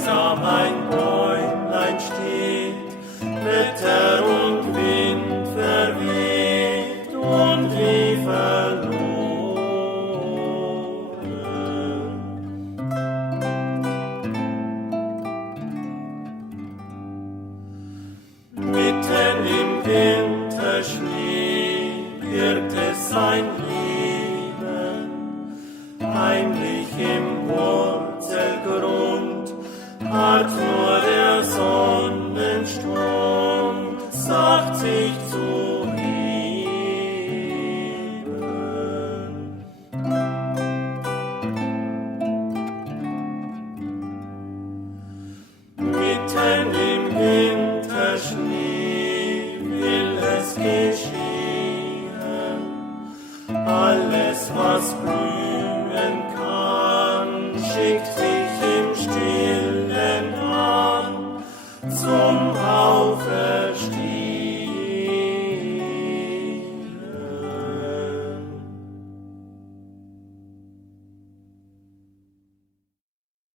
einsam ein Bäumlein steht, Wetter und Wind verweht und wie verloren. Mitten im Winterschnee birgt es sein Leben, heimlich im Wurzelgrund, hart